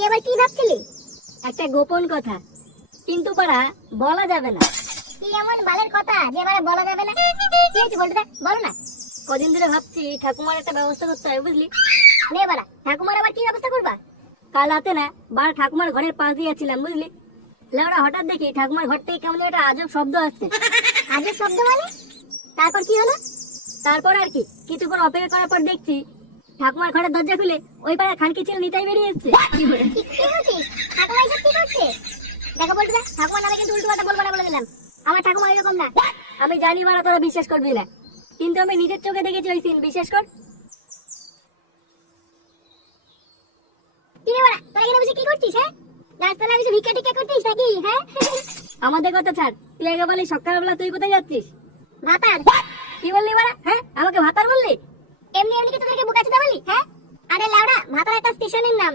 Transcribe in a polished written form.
তুই আবার কি ভাবছিলি? একটা গোপন কথা, কিন্তু পাড়া বলা যাবে না। কি এমন বালের কথা যে এবারে বলা যাবে না? কি হয়েছে বলতে বলো না। কদিন ধরে ভাবছি ঠাকুমার একটা ব্যবস্থা করতে হবে, বুঝলি? নে বাড়া, ঠাকুমার আবার কি ব্যবস্থা করবা? কাল রাতে না বার ঠাকুমার ঘরের পাশ দিয়ে যাচ্ছিলাম, বুঝলি? লেওরা হঠাৎ দেখি ঠাকুমার ঘর থেকে কেমন একটা আজব শব্দ আসছে। আজব শব্দ মানে? তারপর কি হলো? তারপর আর কি, কিছুক্ষণ অপেক্ষা করার পর দেখছি ঠাকুমার ঘরের দরজা খুলে ওই পাড়া খানকি ছিল নিতাই বেরিয়ে এসছে। কি হচ্ছিস? ঠাকুমা এসব কি করছে? দেখো বলতে দে, ঠাকুমার নামে কিন্তু উল্টো কথা বলবো না বলে দিলাম। আমার ঠাকুমা এরকম না। আমি জানি বাড়া তোরা বিশ্বাস করবি না, কিন্তু আমি নিজের চোখে দেখেছি ওই সিন, বিশ্বাস কর। কি রে বাড়া, তোরা এখানে বসে কি করছিস? হ্যাঁ, গাছতলা বসে ভিক্ষা টিক্ষা করছিস নাকি? হ্যাঁ, আমাদের কথা ছাড়, তুই আগে বলি সকালবেলা তুই কোথায় যাচ্ছিস? ভাতার। কি বললি বাড়া? হ্যাঁ, আমাকে ভাতার বললি? এমনি এমনি কি তোদেরকে বোকাচোদা বলি? হ্যাঁ, আরে লাউড়া, ভাতার একটা স্টেশনের নাম।